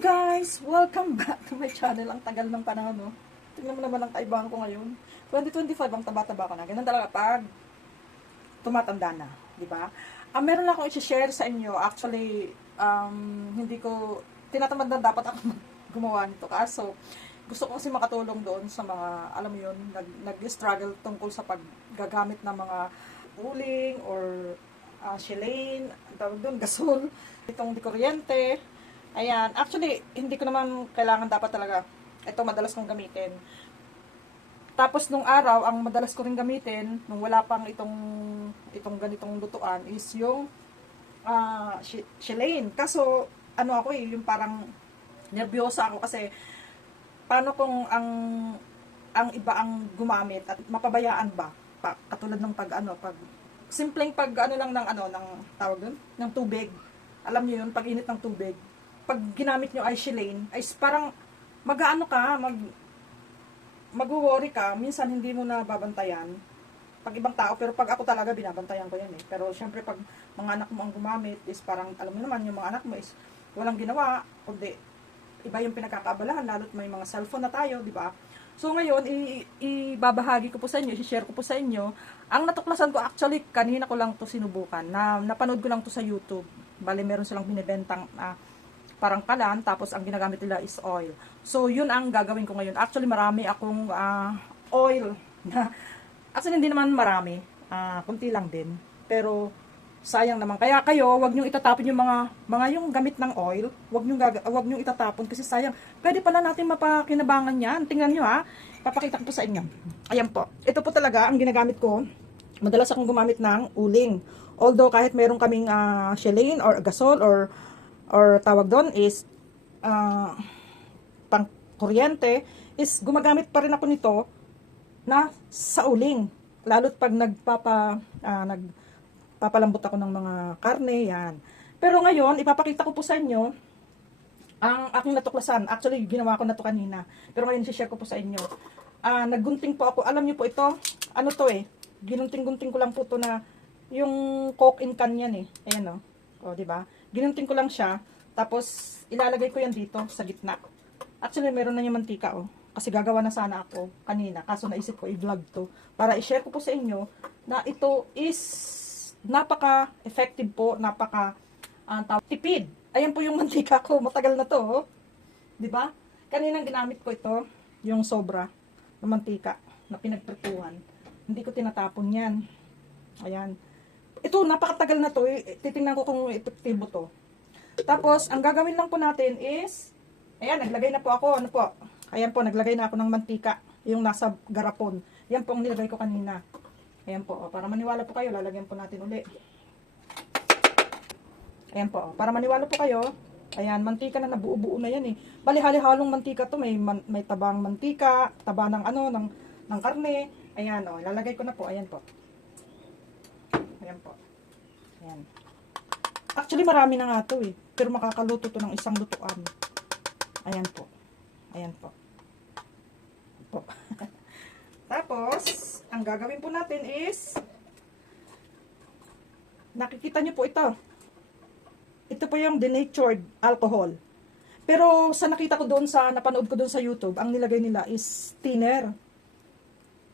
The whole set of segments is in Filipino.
Guys! Welcome back to my channel. Ang tagal ng panahon, no? Tingnan mo naman ang kaibahan ko ngayon. 2025, ang taba-taba ko na. Ganun talaga pag tumatanda na. Diba? Meron lang akong i-share sa inyo. Actually, hindi ko tinatamad na dapat ako gumawa nito. Kaso, gusto ko kasi makatulong doon sa mga, alam mo yun, nag-struggle tungkol sa paggagamit ng mga uling or shilane, tawag doon, gasol, itong di kuryente. Ayan, actually, hindi ko naman kailangan dapat talaga. Ito, madalas kong gamitin. Tapos, nung araw, ang madalas ko rin gamitin, nung wala pang itong ganitong lutuan, is yung shilane. Kaso, ano ako yung parang nervyosa ako kasi, paano kung ang iba ang gumamit at mapabayaan ba? Katulad ng simpleng lang ng tawag doon, ng tubig. Alam niyo yun, pag init ng tubig. Pag ginamit nyo ay shilane, ay parang mag-worry ka, minsan hindi mo na babantayan pag ibang tao, pero pag ako talaga binabantayan ko yan eh. Pero syempre pag mga anak mo ang gumamit is parang, alam mo naman, yung mga anak mo is walang ginawa, kundi iba yung pinagkakaabalahan, lalo't may mga cellphone na tayo, di ba? So ngayon, ibabahagi ko po sa inyo, i-share ko po sa inyo, ang natuklasan ko actually, kanina ko lang to sinubukan, napanood ko lang to sa YouTube. Bale, meron silang binibentang parang kalan, tapos ang ginagamit nila is oil. So, yun ang gagawin ko ngayon. Actually, marami akong oil. Actually, hindi naman marami. Kunti lang din. Pero, sayang naman. Kaya kayo, wag nyo itatapon yung mga yung gamit ng oil. Wag nyo itatapon kasi sayang. Pwede pala natin mapakinabangan yan. Tingnan nyo ha. Papakita ko po sa inyo. Ayan po. Ito po talaga ang ginagamit ko. Madalas akong gumamit ng uling. Although, kahit meron kaming shilane or gasol or tawag doon is pang kuryente, is gumagamit pa rin ako nito na sa uling. Lalo't pag nagpapalambot ako ng mga karne, yan. Pero ngayon, ipapakita ko po sa inyo ang aking natuklasan. Actually, ginawa ko na to kanina. Pero ngayon, share ko po sa inyo. Naggunting po ako. Alam niyo po ito, ano to eh, ginunting-gunting ko lang po to na yung coke in can yan eh. Ayan o. O, diba? Ginunting ko lang siya. Tapos, ilalagay ko yan dito sa gitna. Actually, meron na yung mantika, oh. Kasi gagawa na sana ako kanina. Kaso naisip ko, i-vlog to. Para i-share ko po sa inyo na ito is napaka-effective po, tipid. Ayan po yung mantika ko. Matagal na to, oh. Diba? Kaninang ginamit ko ito, yung sobra na mantika na pinagprituhan. Hindi ko tinatapon yan. Ayan. Ito, napakatagal na to. Titingnan ko kung epektibo to. Tapos, ang gagawin lang po natin is, ayan, naglagay na po ako, ayan po, naglagay na ako ng mantika, yung nasa garapon. Yan po ang nilagay ko kanina. Ayan po, para maniwala po kayo, lalagyan po natin uli. Ayan po, para maniwala po kayo, ayan, mantika na nabuo-buo na yan eh. Bali, hali-halong mantika to, may tabang mantika, taba ng karne. Ayan o, lalagay ko na po, ayan po. Ayan po. Ayan. Actually, marami na nga to eh. Pero makakaluto to ng isang lutuan. Ayan po. Ayan po. Po. Tapos, ang gagawin po natin is, nakikita nyo po ito. Ito po yung denatured alcohol. Pero sa nakita ko doon napanood ko doon sa YouTube, ang nilagay nila is thinner.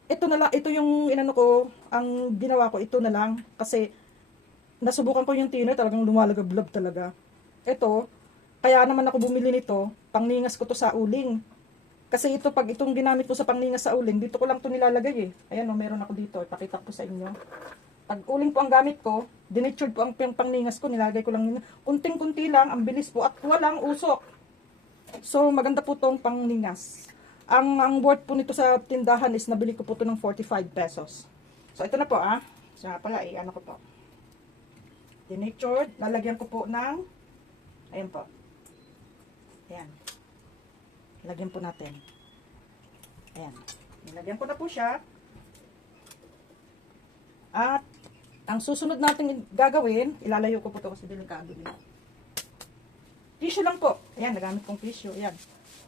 Ito na lang, ito yung inano ko, ang ginawa ko, ito na lang. Kasi, nasubukan ko yung thinner, talagang lumalagablab talaga. Ito, kaya naman ako bumili nito, pangningas ko to sa uling. Kasi ito, pag itong ginamit ko sa pangningas sa uling, dito ko lang to nilalagay eh. Ayan o, meron ako dito, ipakita ko sa inyo. Pag uling po ang gamit ko, denatured po ang pangningas ko, nilalagay ko lang, unting-kunti lang, ang bilis po, at walang usok. So, maganda po tong pangningas. Ang worth po nito sa tindahan is nabili ko po to ng 45 pesos. So, ito na po So, pala, ano ko to. Denatured, lalagyan ko po ng, ayan po. Ayan. Lagyan po natin. Ayan. Nilagyan ko na po siya. At, ang susunod natin gagawin, ilalayo ko po to kasi delikado din. Tissue lang po. Ayan, nagamit kong tissue. Ayan.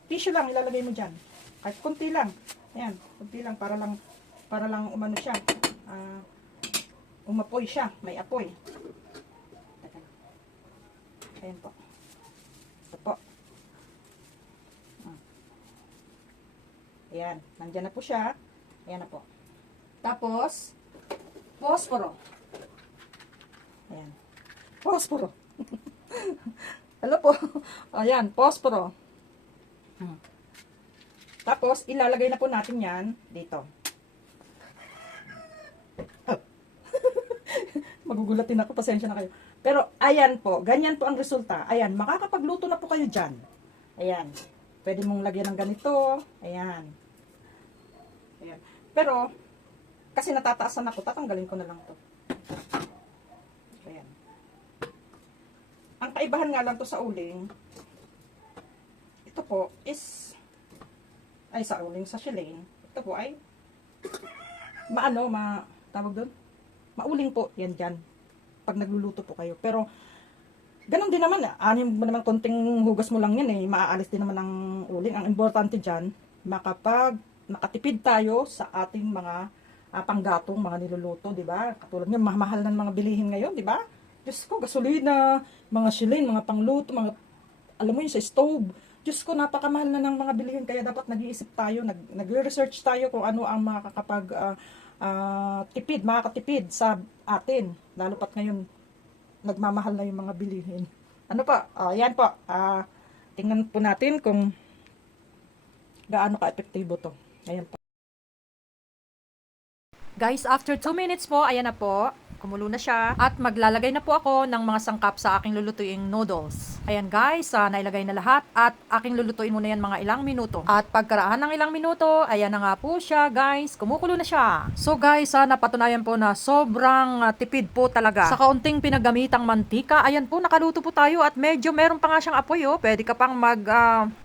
Tissue lang, ilalagay mo dyan. Kahit kunti lang. Ayan, kunti lang para lang umano siya. Umapoy siya, may apoy. Ayan po. Ito po. Ayan, nandyan na po siya. Ayan na po. Tapos, posporo. Ayan. Posporo. Hello po. Ayan, posporo. Tapos, ilalagay na po natin yan dito. Magugulatin ako, pasensya na kayo. Pero, ayan po, ganyan po ang resulta. Ayan, makakapagluto na po kayo dyan. Ayan. Pwede mong lagyan ng ganito. Ayan. Ayan. Pero, kasi natataasan ako, tatanggalin ko na lang to. Ayan. Ang kaibahan nga lang to sa uling, ito po is, ay sa uling, sa shilling, ito po ay, tawag doon? Mauling po, yan dyan. Pag nagluluto po kayo. Pero, ganun din naman, anim mo naman konting hugas mo lang yan eh, maaalis din naman ng uling. Ang importante dyan, nakatipid tayo sa ating mga panggatong, mga niluluto, di ba? Katulad nga, mahal ng mga bilihin ngayon, di ba? Diyos ko, gasolina, mga shilling, mga pangluto, mga, alam mo yun, sa stove. Diyos ko, napakamahal na ng mga bilihin, kaya dapat nag-iisip tayo, nag-research tayo kung ano ang makakatipid sa atin. Lalo pat ngayon, nagmamahal na yung mga bilihin. Ano pa? Yan po. Tingnan po natin kung gaano ka-epektibo to. Ayan po. Guys, after 2 minutes po, ayan na po. Kumulo na siya. At maglalagay na po ako ng mga sangkap sa aking lulutuing noodles. Ayan guys, nailagay na lahat. At aking lulutuin muna yan mga ilang minuto. At pagkaraan ng ilang minuto, ayan na nga po siya guys. Kumukulo na siya. So guys, napatunayan po na sobrang tipid po talaga. Sa kaunting pinagamitang mantika, ayan po, nakaluto po tayo. At medyo meron pa nga siyang apoy. Pwede ka pang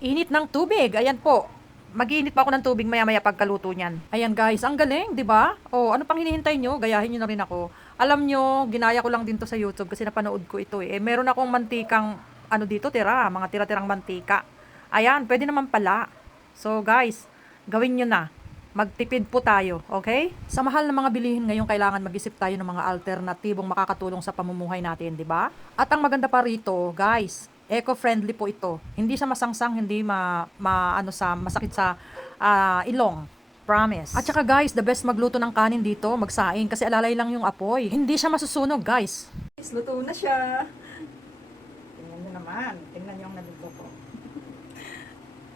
init ng tubig. Ayan po. Mag-iinit pa ako ng tubig maya-maya pagkaluto niyan. Ayan guys, ang galing, 'di ba? Oh, ano pang hinihintay nyo? Gayahin nyo na rin ako. Alam nyo, ginaya ko lang din to sa YouTube kasi napanood ko ito eh. Meron akong mantikang dito tira, mga tira-tirang mantika. Ayan, pwede naman pala. So guys, gawin nyo na. Magtipid po tayo, okay? Sa mahal ng mga bilihin ngayon, kailangan mag-isip tayo ng mga alternatibong makakatulong sa pamumuhay natin, 'di ba? At ang maganda pa rito, guys, eco-friendly po ito. Hindi siya masangsang, hindi masakit sa ilong. Promise. At saka guys, the best magluto ng kanin dito, magsaing kasi alalay lang yung apoy. Hindi siya masusunog, guys. Luto na siya. Tingnan nyo naman. Tingnan nyo ang naluto ko.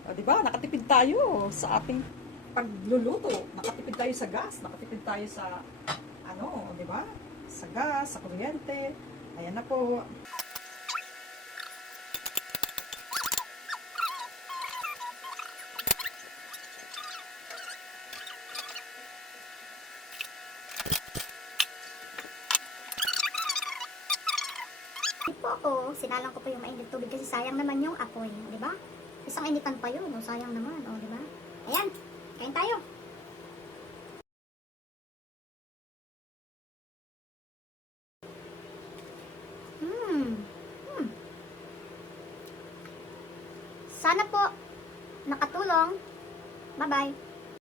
O, diba? Nakatipid tayo sa ating pagluluto. Nakatipid tayo sa gas. Nakatipid tayo sa, diba? Sa gas, sa kuryente. Ayan na po. Po ako, sinalang ko po yung mainit tubig kasi sayang naman yung apoy, di ba? Isang initan pa yun, sayang naman, di ba? Ayan, kain tayo. Sana po nakatulong. Bye-bye.